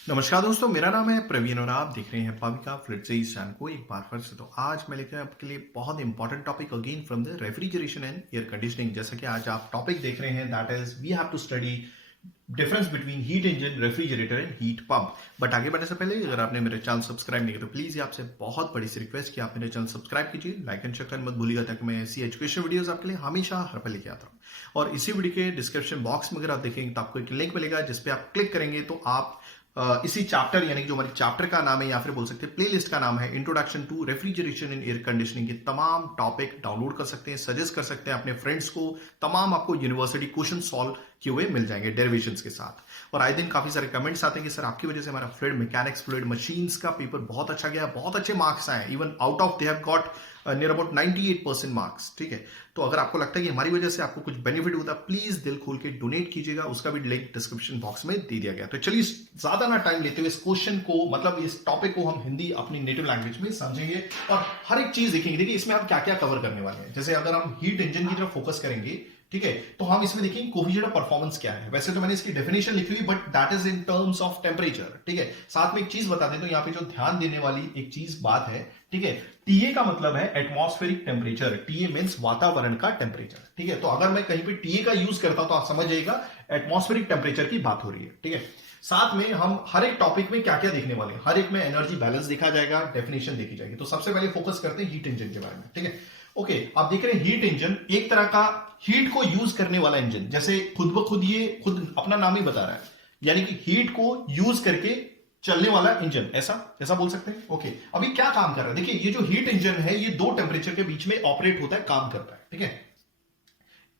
नमस्कार दोस्तों, मेरा नाम है प्रवीण और आप देख रहे हैं पाविका फ्लिटजी चैनल को एक बार फिर से। तो आज मैं लेकर आपके लिए बहुत important topic again from the refrigeration and air conditioning. जैसा कि आज आप टॉपिक देख रहे हैं, that is we have to study difference between heat engine, refrigerator and heat pump. But आगे बढ़ने से पहले अगर आपने मेरे चैनल सब्सक्राइब नहीं किया तो प्लीज आपसे बहुत बड़ी सी रिक्वेस्ट कि आप मेरे चैनल सब्सक्राइब कीजिए, लाइक एंड शेयर करना मत भूलिएगा, ताकि मैं ऐसी एजुकेशन वीडियोस आपके लिए हमेशा हर पल लेके आता हूँ। और इसी वीडियो के डिस्क्रिप्शन बॉक्स में अगर आप देखेंगे तो आपको एक लिंक मिलेगा, जिसपे आप क्लिक करेंगे तो आप इसी चैप्टर यानी कि जो हमारी चैप्टर का नाम है या फिर बोल सकते हैं प्लेलिस्ट का नाम है introduction to refrigeration and air conditioning के तमाम टॉपिक डाउनलोड कर सकते हैं, सजेस्ट कर सकते हैं अपने फ्रेंड्स को। तमाम आपको यूनिवर्सिटी क्वेश्चन सॉल्व किए हुए मिल जाएंगे डेरिवेशंस के साथ। और आए दिन काफी सारे कमेंट्स आते हैं कि सर आपकी वजह से हमारा फ्लूइड मैकेनिक्स, फ्लूइड मशीन्स का पेपर बहुत अच्छा गया, बहुत अच्छे मार्क्स आए, even out of they have got near about 98% marks. ठीक है, तो अगर आपको लगता है कि हमारी वजह से आपको कुछ बेनिफिट होता है, प्लीज दिल खोल के डोनेट कीजिएगा, उसका भी लिंक डिस्क्रिप्शन बॉक्स में दे दिया गया। तो चलिए ज्यादा ना टाइम लेते हुए इस क्वेश्चन को, मतलब इस टॉपिक को हम हिंदी अपनी नेटिव लैंग्वेज में समझेंगे और हर एक चीज देखेंगे। देखिए इसमें हम क्या क्या कवर करने वाले हैं। जैसे अगर हम हीट इंजन की तरफ फोकस करेंगे, ठीक है, तो हम इसमें देखेंगे कोफिशिएंट ऑफ परफॉर्मेंस क्या है। वैसे तो मैंने इसकी डेफिनेशन लिखी हुई, but that is in terms of temperature. ठीक है, साथ में एक चीज बता दें तो यहाँ पे जो ध्यान देने वाली एक चीज बात है, ठीक है, टीए का मतलब है एटमॉस्फेरिक टेम्परेचर। टीए मींस वातावरण का टेम्परेचर। ठीक है, तो अगर मैं कहीं पे टीए का यूज करता हूं तो आप समझ जाइएगा एटमॉस्फेरिक टेम्परेचर की बात हो रही है। ठीक है, साथ में हम हर एक टॉपिक में क्या क्या देखने वाले हैं, हर एक में एनर्जी बैलेंस देखा जाएगा, डेफिनेशन देखी जाएगी। तो सबसे पहले फोकस करते हैं हीट इंजन के बारे में। ठीक है, ओके, आप देख रहे हैं हीट इंजन एक तरह का हीट को यूज करने वाला इंजन। जैसे खुद ब खुद ये खुद अपना नाम ही बता रहा है, यानी कि हीट को यूज करके चलने वाला इंजन, ऐसा ऐसा बोल सकते हैं। ओके, अभी क्या काम कर रहा है, देखिए ये जो हीट इंजन है ये दो टेम्परेचर के बीच में ऑपरेट होता है, काम करता है। ठीक है,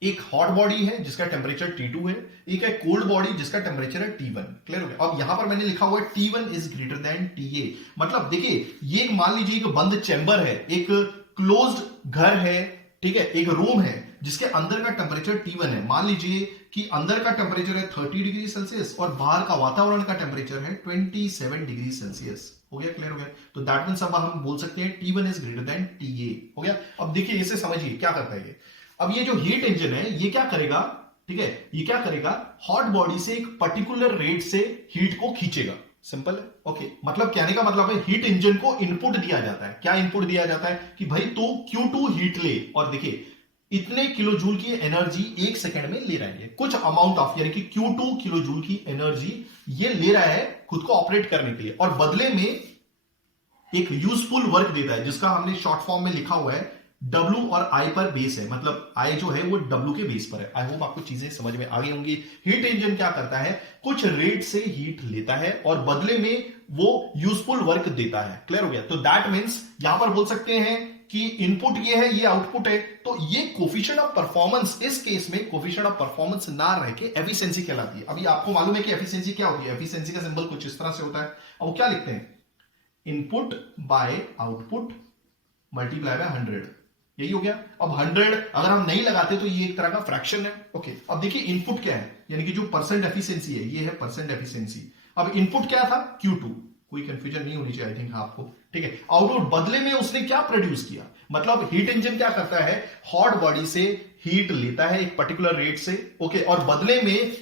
एक हॉट बॉडी है जिसका टेम्परेचर T2 है, एक है कोल्ड बॉडी जिसका टेम्परेचर है T1। क्लियर हो गया। अब यहां पर मैंने लिखा हुआ है T1 is greater than TA। मतलब देखिए ये मान लीजिए एक बंद चैम्बर है, एक क्लोज्ड घर है, ठीक है, एक रूम है जिसके अंदर का टेम्परेचर T1 है। मान लीजिए कि अंदर का टेम्परेचर है 30 डिग्री सेल्सियस और बाहर का वातावरण का टेम्परेचर है 27 डिग्री सेल्सियस। हो गया, क्लियर हो गया। तो दैट मींस अब हम बोल सकते हैं T1 is greater than TA। हो गया। अब देखिए इसे समझिए क्या करता है ये। अब ये जो हीट इंजन है ये क्या करेगा, ठीक है, ये क्या करेगा, हॉट बॉडी से एक पर्टिकुलर रेट से हीट को खींचेगा। सिंपल है। ओके, मतलब कहने का मतलब है हीट इंजन को इनपुट दिया जाता है। क्या इनपुट दिया जाता है कि भाई तू Q2 हीट ले, और देखिए इतने किलो जूल की एनर्जी एक सेकंड में ले रहा है, कुछ अमाउंट ऑफ यानी कि Q2 किलो जूल की एनर्जी ये ले रहा है खुद को ऑपरेट करने के लिए, और बदले में एक यूजफुल वर्क देता है जिसका हमने शॉर्ट फॉर्म में लिखा हुआ है W और I पर बेस है, मतलब I जो है वो W के बेस पर है। आई होप आपको चीजें समझ में आ गई होंगी। हीट इंजन क्या करता है, कुछ रेट से हीट लेता है और बदले में वो यूजफुल वर्क देता है। क्लियर हो गया। तो दैट मींस यहां पर बोल सकते हैं कि इनपुट ये है, ये आउटपुट है। तो ये कोफिशिएंट ऑफ परफॉर्मेंस, इस केस में कोफिशिएंट ऑफ परफॉर्मेंस ना रह के एफिशिएंसी कहलाती है। अभी आपको मालूम है कि एफिशिएंसी क्या होती है। एफिशिएंसी का सिंबल कुछ इस तरह से होता है। अब वो क्या लिखते हैं, input by output multiply by 100। यही हो गया। अब 100 अगर हम नहीं लगाते तो ये एक तरह का फ्रैक्शन है। ओके, अब देखिए इनपुट क्या है, यानी कि जो परसेंट एफिशिएंसी है ये है परसेंट एफिशिएंसी। अब इनपुट क्या था, Q2। कोई कंफ्यूजन नहीं होनी चाहिए आई थिंक आपको। ठीक है, आउटपुट बदले में उसने क्या प्रोड्यूस किया, मतलब हीट इंजन क्या करता है, हॉट बॉडी से हीट लेता है एक पर्टिकुलर रेट से, ओके, और बदले में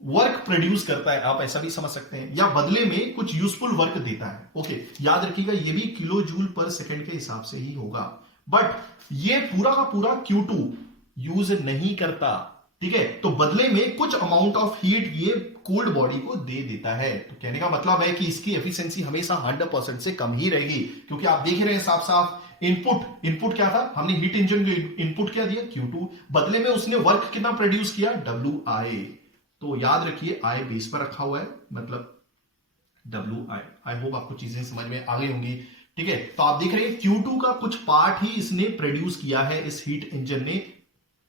वर्क प्रोड्यूस करता है। आप ऐसा भी समझ सकते हैं, या बदले में कुछ यूजफुल वर्क देता है। ओके, याद रखिएगा ये भी किलो जूल पर सेकंड के हिसाब से ही होगा, बट ये पूरा का पूरा Q2 यूज नहीं करता। ठीक है, तो बदले में कुछ अमाउंट ऑफ हीट ये कोल्ड बॉडी को दे देता है। तो कहने का मतलब है कि इसकी एफिशिएंसी हमेशा 100% से कम ही रहेगी, क्योंकि आप देख रहे हैं साफ साफ इनपुट क्या था, हमने हीट इंजन को इनपुट क्या दिया, Q2, बदले में उसने वर्क कितना प्रोड्यूस किया, WI। तो याद रखिए I बेस पर रखा हुआ है, मतलब WI। आई होप आपको चीजें समझ में आ गई होंगी। ठीक है, तो आप देख रहे हैं Q2 का कुछ पार्ट ही इसने प्रोड्यूस किया है इस हीट इंजन ने।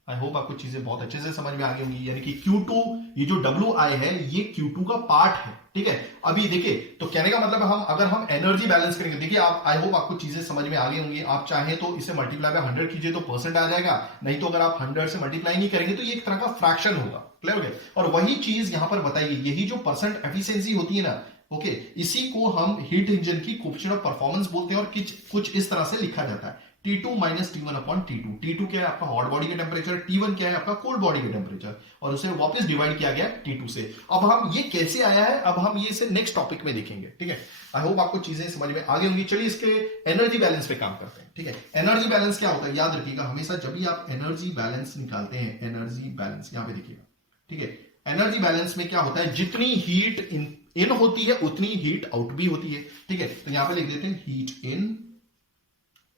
आई होप आपको चीजें बहुत अच्छे से समझ में आ गई होंगी, यानी कि Q2 ये जो WI है ये Q2 का पार्ट है। ठीक है, अभी देखिए तो कहने का मतलब हम अगर हम एनर्जी बैलेंस करेंगे, देखिए आप, आई होप आपको चीजें समझ में आ गई होंगी। आप चाहें तो इसे मल्टीप्लाई बाय 100 कीजिए तो परसेंट आ जाएगा, नहीं तो अगर आप 100 से मल्टीप्लाई नहीं करेंगे तो ये एक तरह का फ्रैक्शन होगा। क्लियर हो गया। और वही चीज यहां पर बताइए, यही जो परसेंट एफिशिएंसी होती है ना, ओके, इसी को हम हीट इंजन की कोफिशिएंट ऑफ परफॉर्मेंस बोलते हैं, और कुछ इस तरह से लिखा जाता है। T2 minus T1 upon T2। T2 क्या है आपका हॉट बॉडी का टेम्परेचर, T1 क्या है आपका कोल्ड बॉडी का टेम्परेचर, और उसे वापस डिवाइड किया गया T2 से। अब हम ये कैसे आया है, अब हम ये इसे नेक्स्ट टॉपिक में देखेंगे, ठीक है। आई होप आपको चीजें समझ में आ गई होंगी। चलिए इसके एनर्जी बैलेंस पे काम करते हैं, ठीक है। एनर्जी बैलेंस क्या होता है, याद रखिएगा हमेशा जब भी आप एनर्जी बैलेंस निकालते हैं, एनर्जी बैलेंस यहां पे देखिएगा, ठीक है। एनर्जी बैलेंस में क्या होता है, जितनी हीट इन होती है उतनी हीट आउट भी होती है, ठीक है। तो यहां पे लिख देते हैं हीट इन,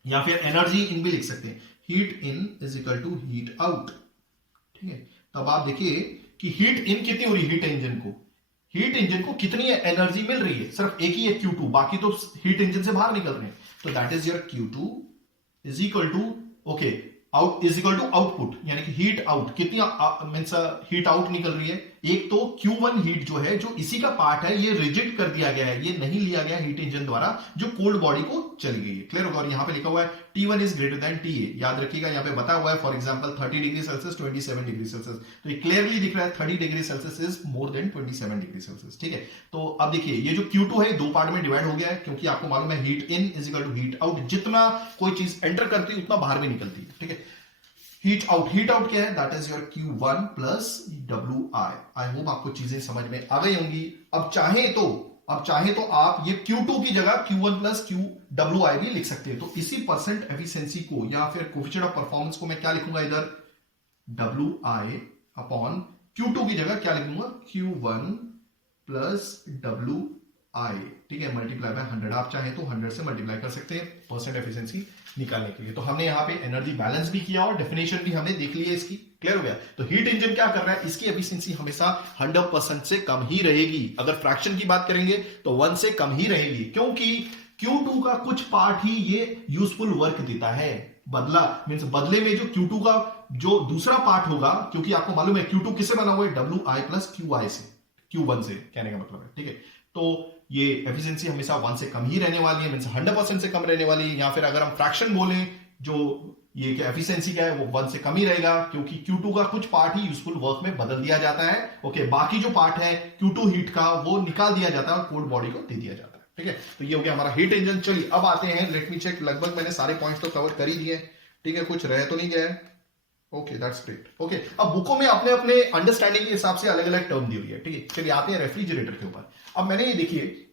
या फिर एनर्जी इन भी लिख सकते हैं, heat in is equal to heat out, ठीक है। तब आप देखिए कि हीट इन कितनी हो रही है, हीट इंजन को कितनी एनर्जी मिल रही है, सिर्फ एक ही है Q2, बाकी तो हीट इंजन से बाहर निकल रहे हैं। तो that is your Q2 is equal to okay out is equal to output, यानी कि हीट आउट कितनी मींस हीट आउट निकल रही है। एक तो Q1 हीट जो है, जो इसी का पार्ट है, ये रिजेक्ट कर दिया गया है, ये नहीं लिया गया हीट इंजन द्वारा, जो कोल्ड बॉडी को चली गई है। क्लियर होगा। और यहां पे लिखा हुआ है T1 is greater than TA, याद रखिएगा यहां पे बताया हुआ है for example 30 degree Celsius 27 degree Celsius, तो ये क्लियरली दिख रहा है 30 degree Celsius is more than 27 degree Celsius, ठीक है। तो अब देखिए ये जो Q2 है दो पार्ट में डिवाइड हो गया है, क्योंकि आपको मालूम है heat in is equal to heat out, जितना कोई चीज एंटर करती है उतना बाहर भी निकलती है, ठीक है। हीट आउट क्या है, that is your Q1 plus WI। I hope आपको चीजें समझ में आ गई होंगी। अब चाहे तो आप ये Q2 की जगह Q1 प्लस QWI भी लिख सकते हैं। तो इसी परसेंट एफिशिएंसी को या फिर कोएफिशिएंट ऑफ परफॉर्मेंस को मैं क्या लिखूंगा, इधर WI अपॉन Q2 की जगह क्या लिखूंगा, Q1 प्लस WI, ठीक है, मल्टीप्लाई बाय 100। आप चाहे तो 100 से मल्टीप्लाई कर सकते हैं परसेंट एफिशिएंसी निकालने के लिए। तो हमने यहाँ पे एनर्जी बैलेंस भी किया और डेफिनेशन भी हमने देख ली है इसकी। क्लियर हो गया। तो हीट इंजन क्या कर रहा है, इसकी एफिशिएंसी हमेशा 100% से कम ही रहेगी। अगर फ्रैक्शन की बात करेंगे तो 1 से कम ही रहेगी, क्योंकि Q2 का कुछ पार्ट ही ये यूजफुल वर्क देता है। बदले में जो Q2 का जो दूसरा पार्ट होगा, क्योंकि आपको मालूम है Q2 किससे बना हुआ है, WI प्लस QI से, Q1 से कहने का मतलब है, ठीक है। तो ये एफिशिएंसी हमेशा 1 से कम ही रहने वाली है, मींस 100% से कम रहने वाली है। या फिर अगर हम फ्रैक्शन बोलें, जो ये एफिशिएंसी का है वो 1 से कम ही रहेगा, क्योंकि Q2 का कुछ पार्ट ही यूजफुल वर्क में बदल दिया जाता है। ओके, बाकी जो पार्ट है Q2 हीट का वो निकाल दिया जाता है और कोल्ड बॉडी को दे दिया जाता है, ठीक है। तो ये हो गया हमारा हीट इंजन। चलिए अब आते हैं, लेट मी चेक, लगभग मैंने सारे पॉइंट्स तो कवर कर ही दिए, ठीक है, कुछ रह तो नहीं गया है। Okay, that's great. ओके, अब बुकों में अपने अपने अंडरस्टैंडिंग के हिसाब से अलग अलग टर्म दी हुई है, ठीक है। चलिए आते हैं रेफ्रिजरेटर के ऊपर। अब मैंने ये देखिए,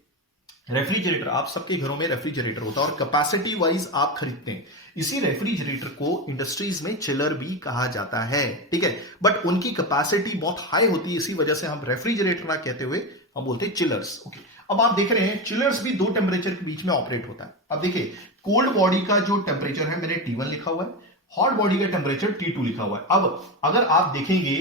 रेफ्रिजरेटर, आप सबके घरों में रेफ्रिजरेटर होता है और कैपेसिटी वाइज आप खरीदते हैं। इसी रेफ्रिजरेटर को इंडस्ट्रीज में चिलर भी कहा जाता है, ठीक है। बट उनकी कैपेसिटी बहुत हाई होती है, इसी वजह से हम रेफ्रिजरेटर ना कहते हुए हम बोलते हैं चिलर्स। ओके, अब आप देख रहे हैं चिलर्स भी दो टेम्परेचर के बीच में ऑपरेट होता है। अब देखिए, कोल्ड बॉडी का जो टेम्परेचर है मैंने T1 लिखा हुआ है, हॉट बॉडी का टेम्परेचर T2 लिखा हुआ है। अब अगर आप देखेंगे,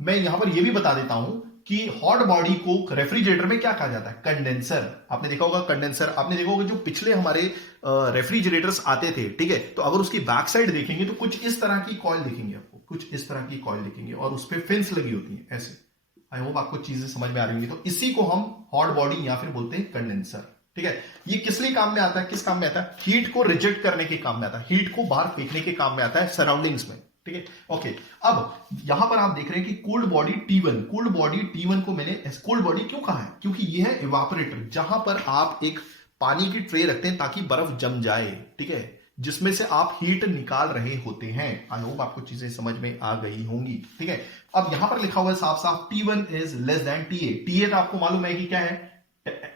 मैं यहां पर यह भी बता देता हूं कि हॉट बॉडी को रेफ्रिजरेटर में क्या कहा जाता है, कंडेंसर। आपने देखा होगा कंडेंसर, आपने देखा होगा जो पिछले हमारे रेफ्रिजरेटर्स आते थे, ठीक है। तो अगर उसकी बैक साइड देखेंगे तो कुछ इस तरह की कॉइल दिखेंगे आपको, कुछ इस तरह की कॉइल दिखेंगे और उस पर फिन्स लगी होती है ऐसे। आई होप आपको चीजें समझ में आ रही होंगी। तो इसी को हम हॉट बॉडी या फिर बोलते हैं कंडेंसर, ठीक है। ये किस लिए काम में आता है, किस काम में आता है, हीट को रिजेक्ट करने के काम में आता है, हीट को बाहर फेंकने के काम में आता है सराउंडिंग्स में, ठीक है। ओके, अब यहां पर आप देख रहे हैं कि कोल्ड बॉडी T1 को मैंने कोल्ड बॉडी क्यों कहा है, क्योंकि यह है इवापोरेटर, जहां पर आप एक पानी की ट्रे रखते हैं ताकि बर्फ जम जाए, ठीक है, जिसमें से आप हीट निकाल रहे होते हैं। आई होप आपको चीजें समझ में आ गई होंगी, ठीक है। अब यहां पर लिखा हुआ है साफ साफ T1 is less than TA। तो आपको मालूम है कि क्या है,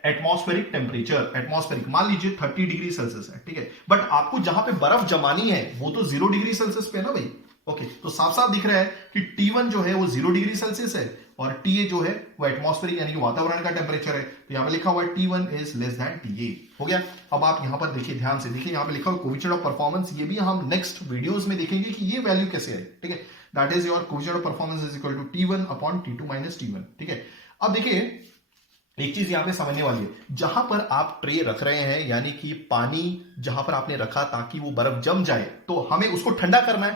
एटमॉस्फेरिक टेम्परेचर, एटमॉस्फेरिक मान लीजिए 30 डिग्री सेल्सियस है, ठीक है। बट आपको जहां पे बर्फ जमानी है वो तो 0 डिग्री सेल्सियस पे है ना भाई। ओके, तो साफ साफ दिख रहा है कि T1 जो है वो 0 डिग्री सेल्सियस है और TA जो है वो एटमॉस्फेरिक यानी कि वातावरण का टेम्परेचर है। तो यहां पे लिखा हुआ है T1 is less than TA। हो गया। अब आप यहां पर देखिए, ध्यान से देखिए, यहां पे लिखा हुआ कोएफिशिएंट ऑफ परफॉर्मेंस, ये भी हम नेक्स्ट वीडियोस में देखेंगे कि ये वैल्यू कैसे है, ठीक है। That is your coefficient of performance is equal to T1 upon T2 minus T1, ठीक है। अब देखिए एक चीज यहां पे समझने वाली है, जहां पर आप ट्रे रख रहे हैं, यानी कि पानी जहां पर आपने रखा ताकि वो बर्फ जम जाए, तो हमें उसको ठंडा करना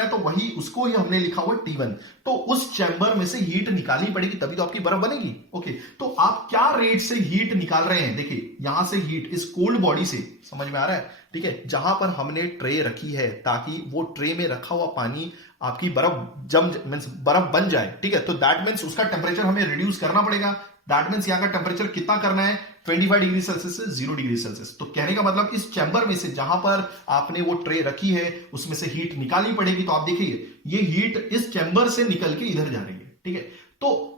है, तो वही उसको ही हमने लिखा हुआ T1। तो उस चैम्बर में से हीट निकालनी पड़ेगी तभी तो आपकी बर्फ बनेगी। ओके, तो आप क्या रेट से हीट निकाल रहे हैं, देखिए यहां से हीट इस कोल्ड बॉडी से, समझ में आ रहा है, ठीक है, जहां पर हमने ट्रे रखी है ताकि वो ट्रे में रखा हुआ पानी आपकी बर्फ बर्फ बन जाए, ठीक है। तो दैट मीन्स उसका टेम्परेचर हमें रिड्यूस करना पड़ेगा दैट मीन्स यहाँ का टेम्परेचर कितना करना है, 25 डिग्री सेल्सियस से 0 डिग्री सेल्सियस। तो कहने का मतलब इस चैम्बर में से जहां पर आपने वो ट्रे रखी है उसमें से हीट निकालनी पड़ेगी। तो आप देखिए ये हीट इस चैम्बर से निकल के इधर जा रही है, ठीक है। तो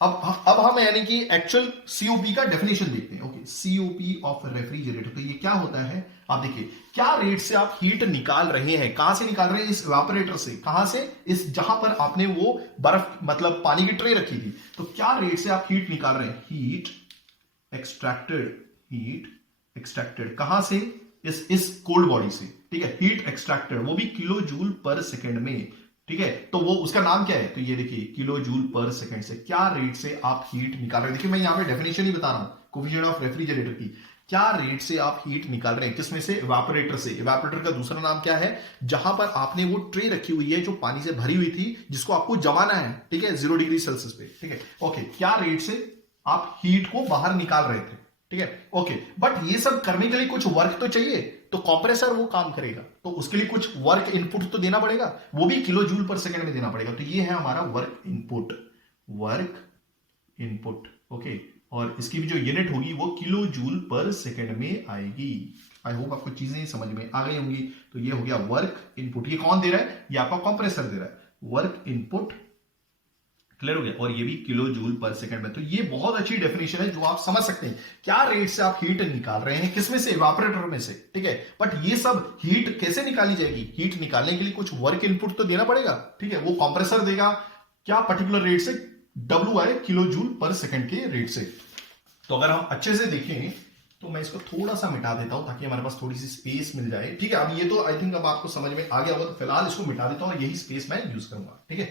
अब हम यानी कि एक्चुअल सीओपी का डेफिनेशन देखते हैं। ओके, सीओपी ऑफ रेफ्रिजरेटर, तो ये क्या होता है, आप देखिए क्या रेट से आप हीट निकाल रहे हैं, कहां से निकाल रहे हैं, इस इवेपोरेटर से, कहां से, इस जहां पर आपने वो बर्फ मतलब पानी की ट्रे रखी थी। तो क्या रेट से आप हीट निकाल रहे हैं, हीट एक्सट्रैक्टेड कहां से, इस कोल्ड बॉडी से, ठीक है। हीट एक्सट्रैक्टेड वो भी किलो जूल पर सेकेंड में, ठीक है। तो वो उसका नाम क्या है, तो ये देखिए किलो जूल पर सेकंड से क्या रेट से आप हीट निकाल रहे हैं। देखिए मैं यहां पे डेफिनेशन ही बता रहा हूं कोफिशिएंट ऑफ रेफ्रिजरेटर की, क्या रेट से आप हीट निकाल रहे हैं, किसमें से, इवेपोरेटर से। इवेपोरेटर का दूसरा नाम क्या है, जहां पर आपने वो ट्रे रखी हुई है जो पानी से भरी हुई थी, जिसको आपको जमाना है, ठीक है, 0 डिग्री सेल्सियस पे, ठीक है। ओके, क्या रेट से आप हीट को बाहर निकाल रहे थे, ठीक है। ओके, बट ये सब करने के लिए कुछ वर्क तो चाहिए, तो कंप्रेसर वो काम करेगा, तो उसके लिए कुछ वर्क इनपुट तो देना पड़ेगा, वो भी किलो जूल पर सेकंड में देना पड़ेगा। तो ये है हमारा वर्क इनपुट, ओके। और इसकी भी जो यूनिट होगी वो किलो जूल पर सेकंड में आएगी। आई होप आपको चीजें समझ में आ गई होंगी। तो ये हो गया वर्क इनपुट, ये कौन दे रहा है, ये आपका कंप्रेसर दे रहा है, वर्क इनपुट, क्लियर हो गया। और ये भी किलो जूल पर सेकंड में। तो ये बहुत अच्छी डेफिनेशन है जो आप समझ सकते हैं, क्या रेट से आप हीट निकाल रहे हैं, किसमें से, इवेपोरेटर में से, ठीक है। बट ये सब हीट कैसे निकाली जाएगी, हीट निकालने के लिए कुछ वर्क इनपुट तो देना पड़ेगा, ठीक है। वो कंप्रेसर देगा क्या, पर्टिकुलर रेट से, WI किलो जूल पर सेकंड के रेट से। तो अगर हम अच्छे से देखें तो मैं इसको थोड़ा सा मिटा देता हूं ताकि हमारे पास थोड़ी सी स्पेस मिल जाए, ठीक है। अब ये तो आई थिंक अब आपको समझ में आ गया होगा, तो फिलहाल इसको मिटा देता हूं और यही स्पेस मैं यूज करूंगा, ठीक है।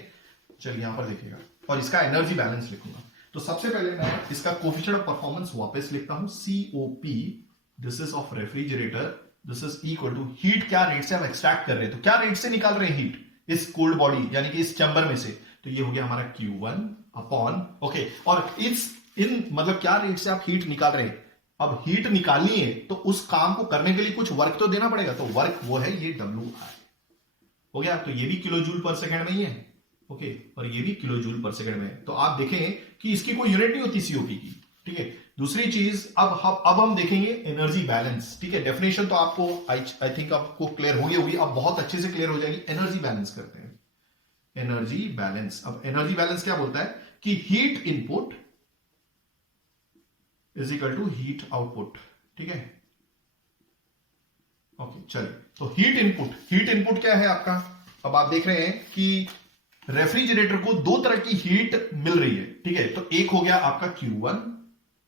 चलिए यहां पर देखिएगा, और इसका एनर्जी बैलेंस लिखूंगा। तो सबसे पहले मैं इसका कोफिशिएंट ऑफ परफॉर्मेंस वापस लिखता हूं, COP, this is of refrigerator, this is equal to heat, क्या रेट से हम एक्सट्रैक्ट कर रहे हैं, तो क्या रेट से निकाल रहे हैं हीट इस कोल्ड बॉडी यानी कि इस चैम्बर में से। तो ये हो गया हमारा Q1 अपॉन, ओके। और इन मतलब क्या रेट से आप हीट निकाल रहे हैं, अब हीट निकालनी है तो उस काम को करने के लिए कुछ वर्क तो देना पड़ेगा, तो वर्क वो है ये WI हो गया। तो ये भी किलो जूल पर सेकंड में ही है, ओके। और ये भी किलो जूल पर सेकंड में है। तो आप देखें कि इसकी कोई यूनिट नहीं होती सीओपी की, ठीक है। दूसरी चीज, अब हम देखेंगे एनर्जी बैलेंस, ठीक है। डेफिनेशन तो आपको आई थिंक आपको क्लियर हो गई होगी, अब बहुत अच्छे से क्लियर हो जाएगी। एनर्जी बैलेंस करते हैं, एनर्जी बैलेंस। अब एनर्जी बैलेंस क्या बोलता है कि heat input is equal to heat output, ठीक है, ओके। चलिए, तो हीट इनपुट क्या है आपका, अब आप देख रहे हैं कि रेफ्रिजरेटर को दो तरह की हीट मिल रही है, ठीक है। तो एक हो गया आपका Q1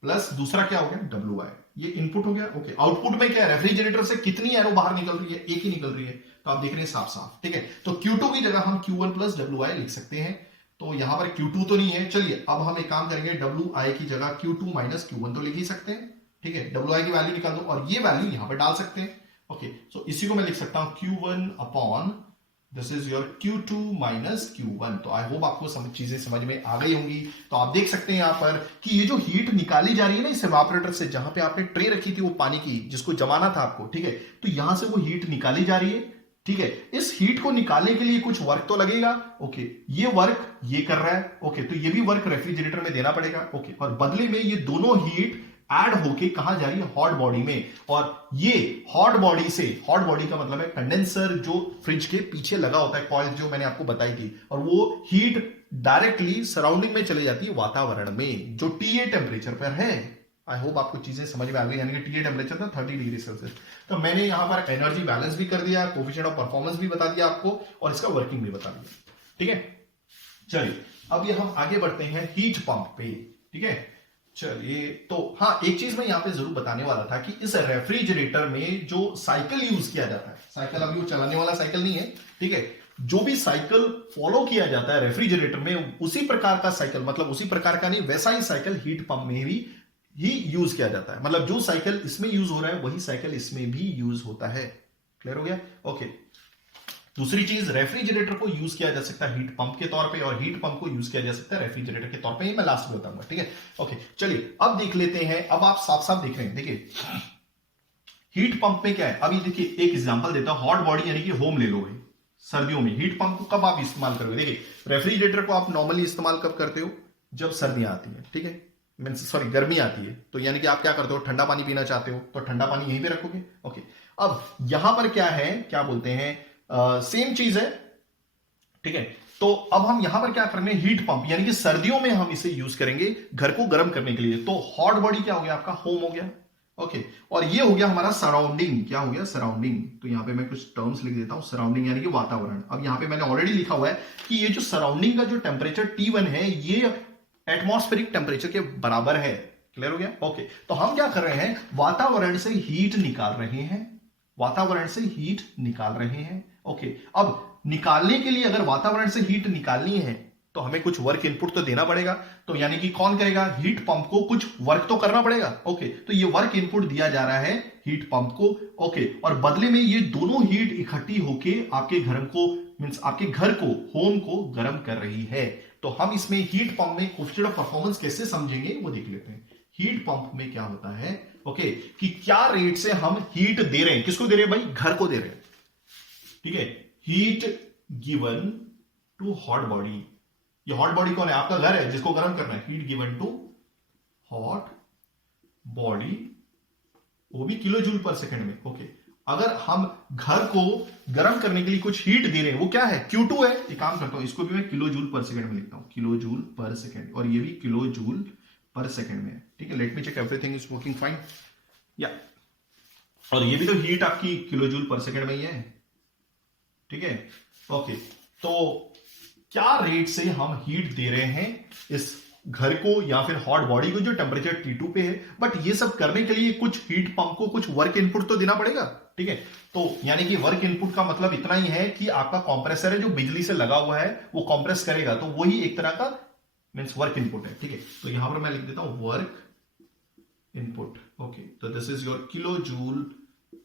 प्लस दूसरा क्या हो गया WI, ये इनपुट हो गया, ओके। आउटपुट में क्या है, रेफ्रिजरेटर से कितनी एरो बाहर निकल रही है, एक ही निकल रही है, तो आप देख रहे हैं साफ साफ, ठीक है। तो Q2 की जगह हम Q1 प्लस WI लिख सकते हैं। तो यहां पर Q2 तो नहीं है, चलिए अब हम एक काम करेंगे, WI की जगह Q2 माइनस Q1 तो लिख ही सकते हैं, ठीक है। WI की वैल्यू निकाल दो और ये वैल्यू यहां पर डाल सकते हैं, ओके। सो इसी को मैं लिख सकता हूं Q1 upon this is your Q2 minus Q1। तो आई होप आपको चीजें समझ में आ गई होंगी। तो आप देख सकते हैं यहां पर कि ये जो हीट निकाली जा रही है ना इस इवेपोरेटर से, जहां पे आपने ट्रे रखी थी वो पानी की जिसको जमाना था आपको, ठीक है। तो यहां से वो हीट निकाली जा रही है, ठीक है। इस हीट को निकालने के लिए कुछ वर्क तो लगेगा, ओके। ये वर्क ये कर रहा है, ओके। तो ये भी वर्क रेफ्रिजरेटर में देना पड़ेगा, ओके। और बदले में ये दोनों हीट ऐड होके कहां जा रही है, हॉट बॉडी में। और ये हॉट बॉडी से, हॉट बॉडी का मतलब है कंडेंसर जो फ्रिज के पीछे लगा होता है, कॉइल जो मैंने आपको बताई थी, और वो हीट डायरेक्टली सराउंडिंग में चली जाती है वातावरण में जो TA टेम्परेचर पर है। आई होप आपको चीजें समझ में आ गई, यानी कि TA टेम्परेचर था 30 डिग्री सेल्सियस। तो मैंने यहां पर एनर्जी बैलेंस भी कर दिया, कोफिशिएंट ऑफ परफॉर्मेंस भी बता दिया आपको, और इसका वर्किंग भी बता दिया, ठीक है। चलिए अब ये हम आगे बढ़ते हैं हीट पंप पे, ठीक है। चलिए, तो हाँ, एक चीज मैं यहां पे जरूर बताने वाला था कि इस रेफ्रिजरेटर में जो साइकिल यूज किया जाता है, साइकिल अभी वो चलाने वाला साइकिल नहीं है, ठीक है। जो भी साइकिल फॉलो किया जाता है रेफ्रिजरेटर में, उसी प्रकार का साइकिल, मतलब उसी प्रकार का नहीं, वैसा ही साइकिल हीट पंप में भी ही यूज किया जाता है। मतलब जो साइकिल इसमें यूज हो रहा है वही साइकिल इसमें भी यूज होता है, क्लियर हो गया, ओके। दूसरी चीज, रेफ्रिजरेटर को यूज किया जा सकता है हीट पंप के तौर पे, और हीट पंप को यूज किया जा सकता है रेफ्रिजरेटर के तौर पे, ये मैं लास्ट में बताऊंगा, ठीक है, ओके। चलिए अब देख लेते हैं, अब आप साफ साफ देख रहे हैं, देखिए हीट पंप में क्या है। अभी देखिए एक एग्जांपल देता हूं, हॉट बॉडी यानी कि होम ले लो भाई, सर्दियों में हीट पंप को कब आप इस्तेमाल करोगे। देखिए रेफ्रिजरेटर को आप नॉर्मली इस्तेमाल कब करते हो, जब सर्दियां आती है, ठीक है। मीन्स सॉरी गर्मी आती है, तो यानी कि आप क्या करते हो, ठंडा पानी पीना चाहते हो तो ठंडा पानी यहीं पे रखोगे। ओके, अब यहां पर क्या है, क्या बोलते हैं, सेम चीज है, ठीक है। तो अब हम यहां पर क्या कर रहे हैं, हीट पंप, यानी कि सर्दियों में हम इसे यूज करेंगे घर को गर्म करने के लिए। तो हॉट बॉडी क्या हो गया आपका, होम हो गया। ओके, और ये हो गया हमारा सराउंडिंग, क्या हो गया, सराउंडिंग। तो यहां पे मैं कुछ टर्म्स लिख देता हूं, सराउंडिंग यानी कि वातावरण। अब यहां पे मैंने ऑलरेडी लिखा हुआ है कि ये जो सराउंडिंग का जो टेम्परेचर T1 है, ये एटमॉस्फेरिक टेम्परेचर के बराबर है। क्लियर हो गया। ओके, तो हम क्या कर रहे हैं, वातावरण से हीट निकाल रहे हैं, वातावरण से हीट निकाल रहे हैं। ओके, अब निकालने के लिए अगर वातावरण से हीट निकालनी है तो हमें कुछ वर्क इनपुट तो देना पड़ेगा। तो यानी कि कौन करेगा, हीट पंप को कुछ वर्क तो करना पड़ेगा। ओके, तो ये वर्क इनपुट दिया जा रहा है हीट पंप को। ओके, और बदले में ये दोनों हीट इकट्ठी होके आपके घर को, मींस आपके घर को, होम को गर्म कर रही है। तो हम इसमें हीट पंप में कोएफिशिएंट ऑफ परफॉर्मेंस कैसे समझेंगे वो देख लेते हैं। हीट पंप में क्या होता है, ओके, कि क्या रेट से हम हीट दे रहे हैं, किसको दे रहे हैं भाई, घर को दे रहे हैं। ठीक है, heat given to hot body. ये हॉट बॉडी कौन है, आपका घर है जिसको गर्म करना है। Heat given to hot body, वो भी किलो जूल पर सेकेंड में। ओके, अगर हम घर को गर्म करने के लिए कुछ हीट दे रहे हैं, वो क्या है, Q2 है। एक काम करता हूं, इसको भी मैं किलो जूल पर सेकेंड में लिखता हूं, किलो जूल पर सेकेंड, और ये भी किलो जूल पर सेकेंड में है। ठीक है, let me check everything is working fine, yeah, और ये भी तो हीट आपकी किलो जूल पर सेकेंड में ही है। ठीक है, ओके, तो क्या रेट से हम हीट दे रहे हैं इस घर को या फिर हॉट बॉडी को जो टेम्परेचर T2 पे है। बट ये सब करने के लिए कुछ हीट पंप को कुछ वर्क इनपुट तो देना पड़ेगा। ठीक है, तो यानी कि वर्क इनपुट का मतलब इतना ही है कि आपका कंप्रेसर है जो बिजली से लगा हुआ है, वो कंप्रेस करेगा, तो वही एक तरह का मींस वर्क इनपुट है। ठीक है, तो यहां पर मैं लिख देता हूं वर्क इनपुट। ओके, तो this is your kilo joule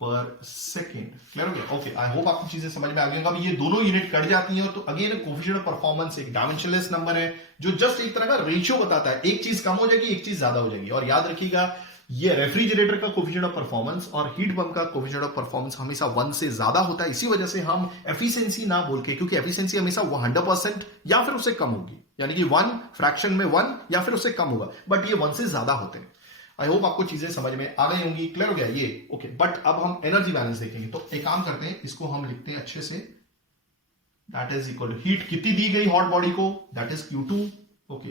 per second. Clear हो गया। ओके, आई होप आपको चीजें समझ में आ गई होंगी। ये दोनों यूनिट कट जाती हैं तो अगेन कोएफिशिएंट ऑफ परफॉर्मेंस एक डायमेंशनलेस नंबर है जो जस्ट एक तरह का रेशियो बताता है, एक चीज कम हो जाएगी, एक चीज ज्यादा हो जाएगी। और याद रखिएगा, ये रेफ्रिजरेटर का कोएफिशिएंट ऑफ परफॉर्मेंस और हीट पंप का कोएफिशिएंट ऑफ परफॉर्मेंस हमेशा 1 से ज्यादा होता है। इसी वजह से हम एफिशिएंसी ना बोल के, क्योंकि एफिशिएंसी हमेशा 100% या फिर उससे कम होगी, यानी कि 1 फ्रैक्शन में 1 या फिर उससे कम होगा, बट ये 1 से ज्यादा होते हैं। आई होप आपको चीजें समझ में आ गई होंगी। क्लियर हो गया ये। ओके, बट अब हम एनर्जी बैलेंस देखेंगे। तो एक काम करते हैं, इसको हम लिखते हैं अच्छे से, that is equal to heat कितनी दी गई हॉट बॉडी को, दैट इज Q2। ओके,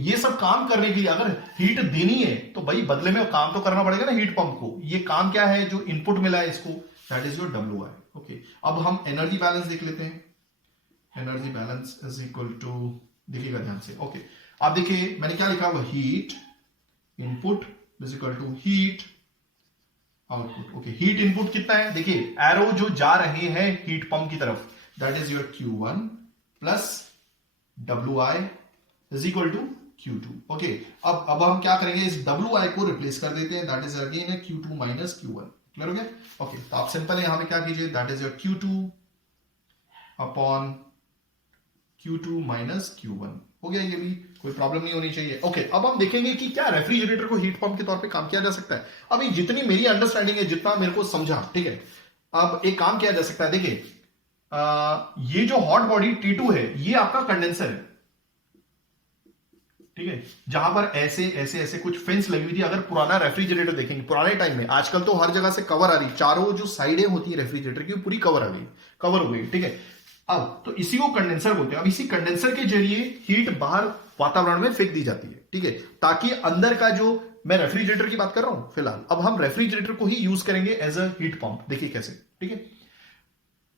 ये सब काम करने के लिए अगर हीट देनी है तो भाई बदले में काम तो करना पड़ेगा ना हीट पंप को। ये काम क्या है, जो इनपुट मिला है इसको, that is your WI। Okay, अब हम एनर्जी बैलेंस देख लेते हैं। Energy balance is equal to, देखिएगा ध्यान से। ओके, आप देखिए मैंने क्या लिखा हुआ, heat input is equal to heat output. Okay, heat input कितना है, देखिए एरो जो जा रहे हैं हीट पंप की तरफ, that is your Q1 plus WI is equal to Q2। Okay, अब हम क्या करेंगे, इस WI को रिप्लेस कर देते हैं, that is again Q2 minus Q1। Clear हो गया। ओके, तो आप सिंपल है यहां पे क्या कीजिए, that is your Q2 upon Q2 minus Q1। हो गया, ये भी कोई प्रॉब्लम नहीं होनी चाहिए। ओके, अब हम देखेंगे कि क्या रेफ्रिजरेटर को हीट पंप के तौर पे काम किया जा सकता है। अभी जितनी मेरी अंडरस्टैंडिंग है, जितना मेरे को समझा, ठीक है, अब एक काम किया जा सकता है। देखिए, ये जो हॉट बॉडी T2 है, ये आपका कंडेंसर है। ठीक है, जहां पर ऐसे ऐसे ऐसे कुछ फिन्स लगी हुई थी। अगर पुराना रेफ्रिजरेटर देखेंगे पुराने टाइम में, आजकल तो हर जगह से कवर आ रही, चारों जो साइडें होती है रेफ्रिजरेटर की पूरी कवर आ गई, कवर हो गई। ठीक है, अब तो इसी को कंडेंसर बोलते हैं। अब इसी कंडेंसर के जरिए हीट बाहर वातावरण में फेंक दी जाती है। ठीक है, ताकि अंदर का जो, मैं रेफ्रिजरेटर की बात कर रहा हूं फिलहाल, अब हम रेफ्रिजरेटर को ही यूज करेंगे एज अ हीट पंप। देखिए कैसे। ठीक है,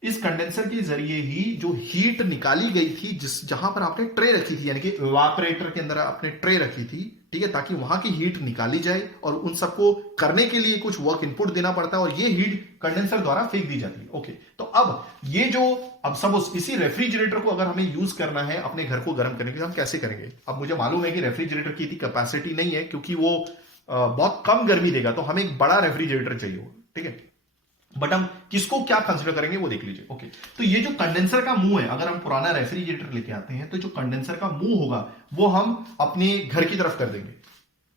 इस कंडेंसर के जरिए ही जो हीट निकाली गई थी, जिस जहां पर आपने ट्रे रखी थी, यानी कि इवापोरेटर के अंदर आपने ट्रे रखी थी, ठीक है, ताकि वहां की हीट निकाली जाए, और उन सबको करने के लिए कुछ वर्क इनपुट देना पड़ता है, और ये हीट कंडेंसर द्वारा फेंक दी जाती है। ओके, तो अब ये जो, अब सपोज इसी रेफ्रिजरेटर को अगर हमें यूज करना है अपने घर को गर्म करने के लिए, हम कैसे करेंगे। अब मुझे मालूम है कि रेफ्रिजरेटर की इतनी कैपेसिटी नहीं है, क्योंकि वो बहुत कम गर्मी देगा, तो हमें एक बड़ा रेफ्रिजरेटर चाहिए होगा। ठीक है, बट हम किसको क्या कंसिडर करेंगे वो देख लीजिए। ओके, तो ये जो कंडेंसर का मुंह है, अगर हम पुराना रेफ्रिजरेटर लेके आते हैं तो जो कंडेंसर का मुंह होगा वो हम अपने घर की तरफ कर देंगे।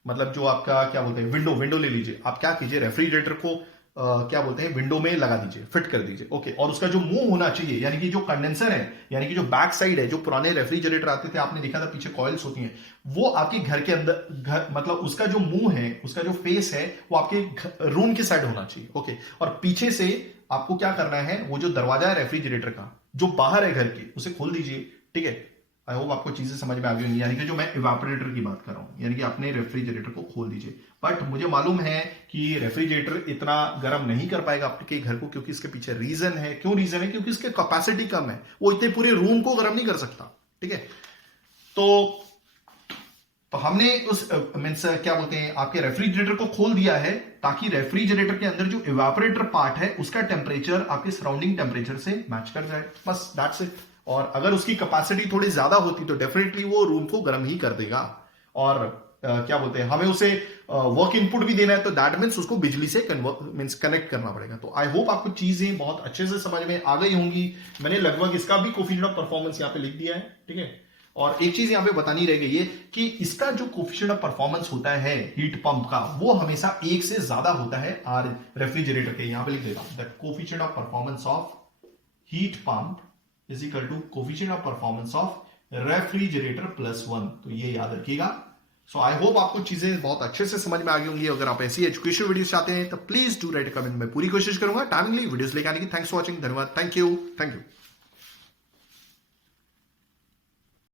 मतलब जो आपका क्या बोलते हैं, विंडो ले लीजिए। आप क्या कीजिए, रेफ्रिजरेटर को क्या बोलते हैं, विंडो में लगा दीजिए, फिट कर दीजिए। ओके, और उसका जो मुंह होना चाहिए, यानी कि जो कंडेंसर है, यानी कि जो बैक साइड है, जो पुराने रेफ्रिजरेटर आते थे आपने देखा था पीछे कॉइल्स होती हैं, वो आपके घर के अंदर, घर मतलब उसका जो मुंह है, उसका जो फेस है, वो आपके रूम की साइड होना चाहिए। ओके, और पीछे से आपको क्या करना है, वो जो दरवाजा है रेफ्रिजरेटर का जो बाहर है घर के, उसे खोल दीजिए। ठीक है, आई होप आपको चीजें समझ में आ गई होंगी। यानी कि जो मैं इवापोरेटर की बात कर रहा हूं, यानी कि अपने रेफ्रिजरेटर को खोल दीजिए। बट मुझे मालूम है कि रेफ्रिजरेटर इतना गर्म नहीं कर पाएगा आपके घर को, क्योंकि इसके पीछे रीजन है। क्यों रीजन है? क्योंकि इसकी कैपेसिटी कम है, वो इतने पूरे रूम को गर्म नहीं कर सकता। ठीक है, तो हमने उस मीन्स क्या बोलते हैं, आपके रेफ्रिजरेटर को खोल दिया है, ताकि रेफ्रिजरेटर के अंदर जो इवापोरेटर पार्ट है उसका टेम्परेचर आपके सराउंडिंग टेम्परेचर से मैच कर जाए। बस दैट्स इट। और अगर उसकी कैपेसिटी थोड़ी ज्यादा होती तो डेफिनेटली वो रूम को गर्म ही कर देगा। और क्या बोलते हैं, हमें उसे वर्क इनपुट भी देना है, तो दैट मीन्स उसको बिजली से मीन्स कनेक्ट करना पड़ेगा। तो आई होप आपको चीजें बहुत अच्छे से समझ में आ गई होंगी। मैंने लगभग इसका भी कोफिशिएंट ऑफ परफॉर्मेंस यहाँ पे लिख दिया है। ठीक है, और एक चीज यहां पे बतानी रह गई है कि इसका जो कोफिशिएंट ऑफ परफॉर्मेंस होता है हीट पंप का, वो हमेशा 1 से ज्यादा होता है आर रेफ्रिजरेटर के। यहां पे लिख देता हूं, that coefficient of performance of heat pump is equal to coefficient of performance of refrigerator +1। तो ये याद रखिएगा। सो आई होप आपको चीजें बहुत अच्छे से समझ में आ गई होंगी। अगर आप ऐसी एजुकेशन वीडियोस चाहते हैं तो प्लीज डू राइट कमेंट, मैं पूरी कोशिश करूंगा टाइमली वीडियोस लेकर आने की। थैंक्स फॉर वॉचिंग, धन्यवाद, थैंक यू।